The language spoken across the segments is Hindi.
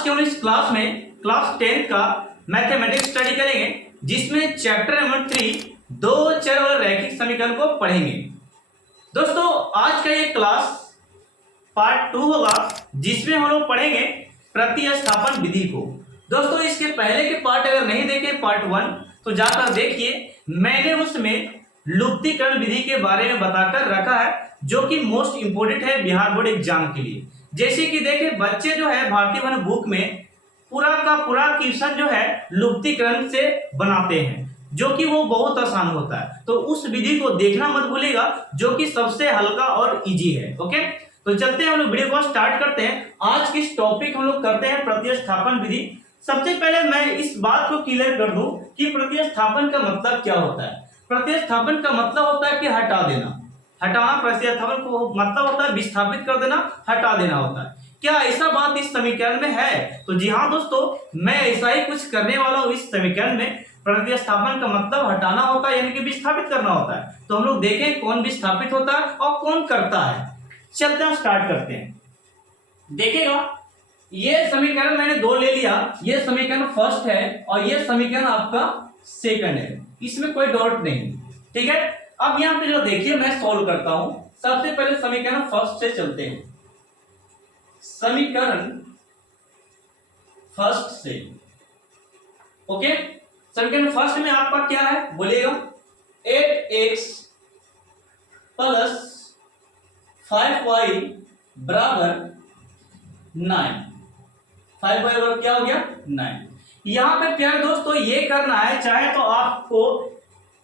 आज के हम इस क्लास में क्लास 10 का मैथमेटिक्स स्टडी करेंगे, जिसमें चैप्टर नंबर 3 दो चर और रैखिक समीकरण को पढ़ेंगे। दोस्तों आज का ये क्लास पार्ट 2 होगा, जिसमें हम लोग पढ़ेंगे प्रतिस्थापन विधि को। दोस्तों इसके पहले के पार्ट अगर नहीं देखे पार्ट 1 तो जाकर देखिए, मैंने उसमें लुप्तीकरण विधि के बारे में बताकर रखा है, जो कि मोस्ट इंपोर्टेंट है बिहार बोर्ड एग्जाम के लिए। जैसे कि देखिए बच्चे जो है भारतीय वन बुक में पूरा का पूरा क्वेश्चन जो है लुप्तीकरण से बनाते हैं, जो कि वो बहुत आसान होता है। तो उस विधि को देखना मत भूलिएगा, जो कि सबसे हल्का और इजी है। ओके, तो चलते हैं हम लोग वीडियो को स्टार्ट करते हैं। आज किस टॉपिक हम लोग करते हैं प्रतिस्थापन विधि। सबसे पहले मैं इस बात को क्लियर कर दूं कि प्रतिस्थापन का मतलब क्या होता है। प्रतिस्थापन का मतलब होता है कि हटा देना, हटाना। प्रतिस्थापन को मतलब होता है विस्थापित कर देना, हटा देना होता है। क्या ऐसा बात इस समीकरण में है? तो जी हाँ दोस्तों, मैं ऐसा ही कुछ करने वाला हूँ इस समीकरण में। प्रतिस्थापन का मतलब हटाना होता है, यानी कि विस्थापित करना होता है। तो हम लोग देखें कौन विस्थापित होता है और कौन करता है। चलते हैं स्टार्ट करते हैं। देखिएगा ये समीकरण मैंने दो ले लिया, ये समीकरण फर्स्ट है और ये समीकरण आपका सेकंड है, इसमें कोई डाउट नहीं। ठीक है, अब यहां पे जो देखिए मैं सॉल्व करता हूं। सबसे पहले समीकरण फर्स्ट से चलते हैं। समीकरण फर्स्ट से ओके, समीकरण फर्स्ट में आपका क्या है बोलिएगा। 8x प्लस 5y बराबर 9। 5y बराबर क्या हो गया 9। यहां पे प्यारे दोस्तों ये करना है, चाहे तो आपको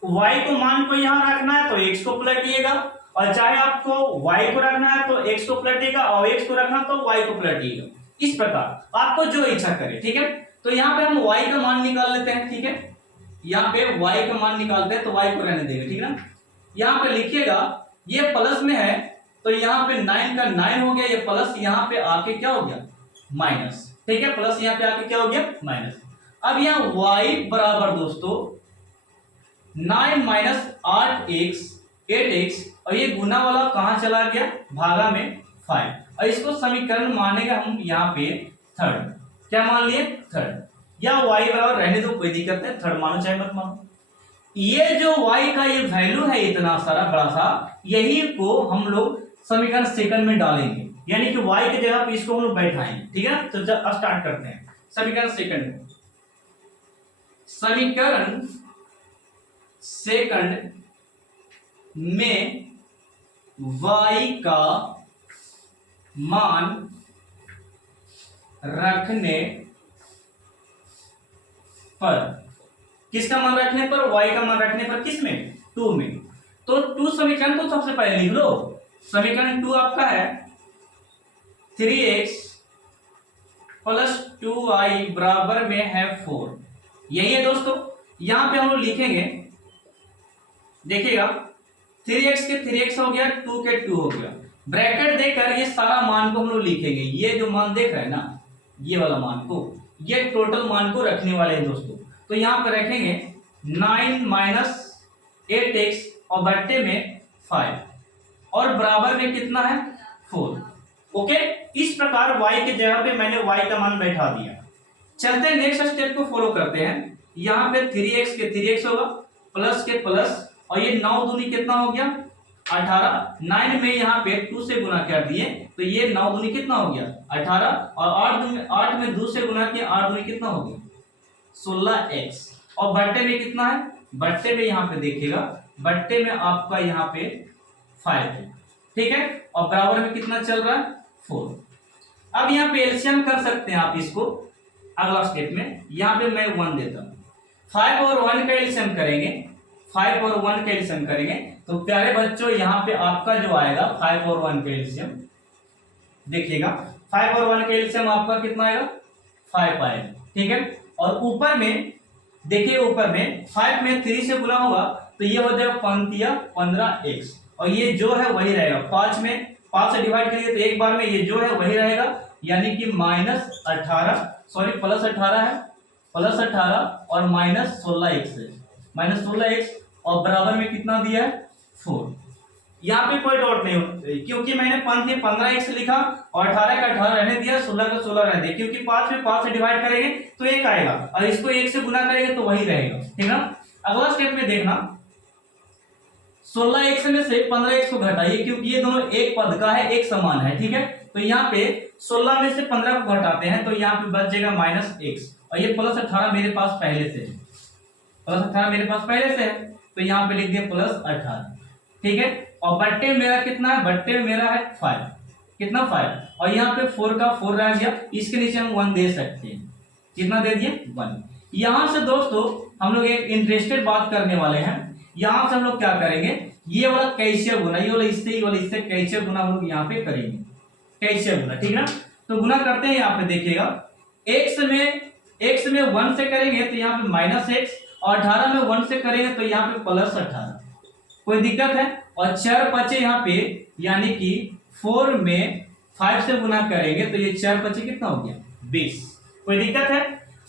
y को मान को यहां रखना है तो x को पलटिएगा, और चाहे आपको y को रखना है तो x को पलटिएगा, और x को रखना तो y को पलटिएगा। इस प्रकार आपको जो इच्छा करे। ठीक है, तो यहाँ पे हम y का मान निकाल लेते हैं। ठीक है, यहाँ पे y का मान निकालते हैं तो y को रहने देंगे। ठीक है ना, यहाँ पे लिखिएगा ये प्लस में है तो यहाँ पे 9 का 9 हो गया, ये प्लस यहाँ पे आके क्या हो गया माइनस। ठीक है, प्लस यहाँ पे आके क्या हो गया माइनस। अब यहाँ y बराबर दोस्तों 9 माइनस 8x, और ये गुना वाला कहां चला गया भागा में 5, और इसको समीकरण मानेगा हम यहाँ पे थर्ड। क्या मान लिए थर्ड, या y बराबर रहने दो कोई दिक्कत नहीं, थर्ड मानो चाहे मत मानो। ये जो y का ये वैल्यू है इतना सारा बड़ा सा, यही को हम लोग समीकरण सेकंड में डालेंगे, यानी कि y की जगह पे इसको हम लोग बैठाएंगे। ठीक है, तो स्टार्ट करते हैं समीकरण सेकंड में। समीकरण सेकंड में y का मान रखने पर, किसका मान रखने पर, y का मान रखने पर, किसमें 2 में। तो 2 समीकरण तो सबसे पहले लिख लो। समीकरण 2 आपका है 3x प्लस 2y बराबर में है 4। यही है दोस्तों, यहां पे हम लोग लिखेंगे। देखिएगा 3x के 3x हो गया, 2 के 2 हो गया, ब्रैकेट देकर ये सारा मान को हम लोग लिखेंगे। ये जो मान देख रहे हैं ना, ये वाला मान को, ये टोटल मान को रखने वाले हैं दोस्तों। तो यहाँ पे रखेंगे 9 माइनस 8x और बट्टे में 5, और बराबर में कितना है 4। ओके, इस प्रकार y के जगह पे मैंने y का मान बैठा दिया। चलते हैं नेक्स्ट स्टेप को फॉलो करते हैं। यहाँ पे 3x के 3x होगा, प्लस के प्लस, और ये 9 दूनी कितना हो गया 18। 9 में यहाँ पे 2 से गुना कर दिए तो ये 9 दूनी कितना हो गया 18, और 8 में 2 से गुना किया, 8 दूनी कितना हो गया 16x, और बट्टे में कितना है, बट्टे में यहाँ पे देखिएगा, बट्टे में आपका यहाँ पे 5 है। ठीक है, और बराबर में कितना चल रहा है 4। अब यहाँ पे एलसीएम कर सकते हैं आप इसको अगला स्टेप में। यहाँ पे मैं 1 देता हूँ, 5 और 1 का एलसीएम करेंगे, 5 और 1 का एलसीएम करेंगे तो प्यारे बच्चों यहाँ पे आपका जो आएगा 5 और 1 का एलसीएम, देखिएगा 5 और 1 का एलसीएम आपका कितना आएगा 5 आएगा। ठीक है, और ऊपर में देखिए, ऊपर में 5 में 3 से गुना होगा तो ये हो जाएगा 15x, और ये जो है वही रहेगा। 5 में 5 से डिवाइड करिए तो एक बार में ये जो है वही रहेगा, यानी कि माइनस 18, सॉरी प्लस 18 है, प्लस 18 और माइनस 16x है, माइनस 16x, और बराबर में कितना दिया है 4। यहाँ पे कोई डॉट नहीं होना चाहिए, क्योंकि मैंने 15x लिखा और 18 का 18 रहने दिया, 16 का 16 रहने दिया, क्योंकि 5 में 5 से डिवाइड करेंगे तो 1 आएगा और इसको 1 से गुना करेंगे तो वही रहेगा, ठीक ना। अगला स्टेप में देखना, 16x में से 15x को घटाइए, क्योंकि ये दोनों एक पद का है, एक समान है, ठीक है। तो यहाँ पे 16 में से 15 को घटाते हैं तो यहाँ पे बच जाएगा -x, और ये +18 मेरे पास पहले से है, +18 मेरे पास पहले से है, तो यहाँ पे लिख दिया +18, ठीक है। और बट्टे मेरा कितना है, बट्टे मेरा है 5, कितना 5, और यहाँ पे 4 का 4 रह गया, इसके नीचे हम 1 दे सकते हैं, कितना दे दिए 1। यहाँ से दोस्तों हम लोग एक इंटरेस्टेड बात करने वाले हैं, यहाँ से हम लोग क्या करेंगे, ये वाला कैसे गुना, ये वाला इससे, ये वाला इससे कैसे गुना हम लोग यहाँ पे करेंगे, कैसे गुना, ठीक ना। तो गुना करते हैं, यहाँ पे देखिएगा x में 1 से करेंगे तो यहाँ पे -x, और 18 में 1 से करेंगे तो यहाँ पे +18, कोई दिक्कत है। और 4 बचे यहाँ पे, यानी कि 4 में 5 से गुना करेंगे तो ये 4 बचे कितना हो गया 20, कोई दिक्कत है।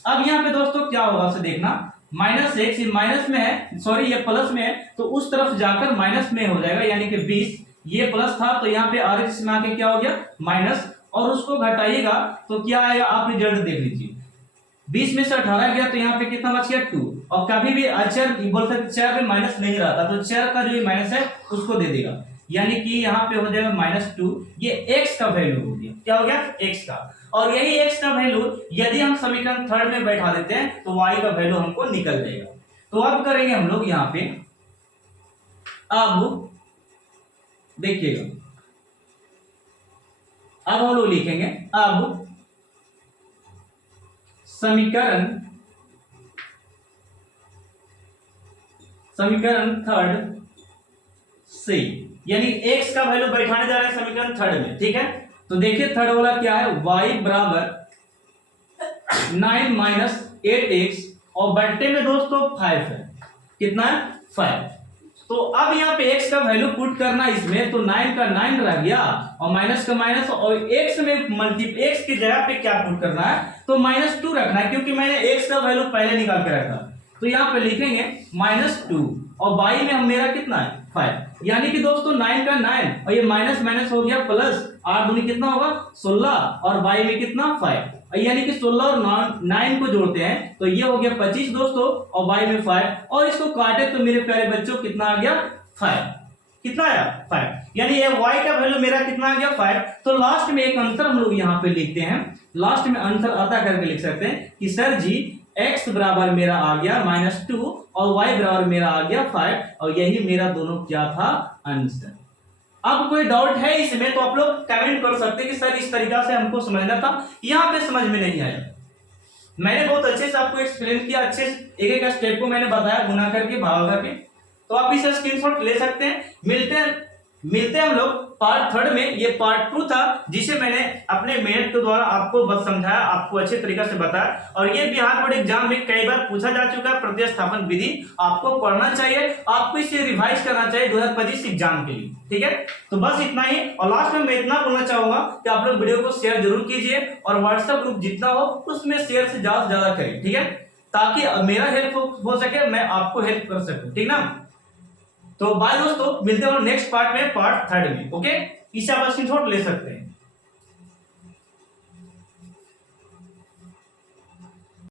अब यहाँ पे दोस्तों क्या होगा से देखना, -x, ये माइनस में है, सॉरी ये प्लस में है, तो उस तरफ जाकर माइनस में हो जाएगा, यानी कि 20, ये प्लस था तो यहाँ पे RX में आके क्या हो गया माइनस, और उसको घटाइएगा तो क्या आएगा, आप रिजल्ट देख लीजिए, 20 में से 18 गया तो यहाँ पे कितना बच गया 2, और कभी भी अचर बोल सकते 4 में माइनस नहीं रहता, तो 4 का जो माइनस है उसको दे देगा, यानी कि यहाँ पे हो जाएगा -2, ये x का वैल्यू हो गया, क्या हो गया x का। और यही x का वैल्यू यदि हम समीकरण 3 में बैठा देते हैं तो y का वैल्यू हमको निकल जाएगा। तो अब करेंगे हम लोग यहाँ पे, अब देखिएगा, अब हम लोग लिखेंगे, अब समीकरण 3 से, यानी x का वैल्यू बैठाने जा रहे हैं समीकरण 3 में, ठीक है। तो देखिए थर्ड वाला क्या है, y बराबर 9 - 8x, और बट्टे में दोस्तों 5 है, कितना है 5। तो अब यहाँ पे x का वैल्यू पुट करना इसमें, तो 9 का 9 रह गया और माइनस का माइनस, और x में x की जगह पे क्या पुट करना है, तो -2 रखना है, क्योंकि मैंने x का वैल्यू पहले निकाल के रखा। तो यहाँ पे लिखेंगे -2, और y में हम मेरा कितना है 5, यानी कि दोस्तों 9 का 9 और ये माइनस माइनस हो गया प्लस, 8 दूनी कितना होगा 16, और y में कितना 5, यानी कि 16 और 9 को जोड़ते हैं तो ये हो गया 25 दोस्तों, और y में 5, और इसको काटे तो मेरे प्यारे बच्चों कितना आ गया 5, कितना आया 5, यानी ये y का वैल्यू मेरा कितना आ गया 5। तो लास्ट में एक आंसर हम लोग यहाँ पे लिखते हैं, लास्ट में आंसर अदा करके लिख सकते हैं कि सर जी x बराबर मेरा आ गया -2 और y बराबर मेरा आ गया 5, और यही मेरा दोनों क्या था आंसर। अब कोई डाउट है इसमें तो आप लोग कमेंट कर सकते हैं कि सर इस तरीका से हमको समझना था, यहाँ पे समझ में नहीं आया। मैंने बहुत अच्छे से आपको एक्सप्लेन किया, अच्छे एक एक स्टेप को मैंने बताया गुना करके भाग करके, तो आप इसे स्क्रीनशॉट ले सकते हैं। मिलते हैं हम लोग पार्ट 3 में। ये पार्ट 2 था जिसे मैंने अपने मेथड के द्वारा आपको बस समझाया, आपको अच्छे तरीके से बताया, और ये बिहार बोर्ड एग्जाम में कई बार पूछा जा चुका है। प्रतिस्थापन विधि आपको पढ़ना चाहिए, आपको इसे रिवाइज करना चाहिए 2025 एग्जाम के लिए, ठीक है। तो बस इतना ही, और लास्ट में मैं इतना बोलना चाहूंगा कि आप लोग वीडियो को शेयर जरूर कीजिए, और व्हाट्सएप ग्रुप जितना हो उसमें शेयर से ज्यादा से ज्यादा करें, ठीक है, ताकि मेरा हेल्प हो सके, मैं आपको हेल्प कर सकूं, ठीक ना। तो बाय दोस्तों, मिलते हैं नेक्स्ट पार्ट में, पार्ट 3 में, ओके। इसे आप स्क्रीनशॉट ले सकते हैं।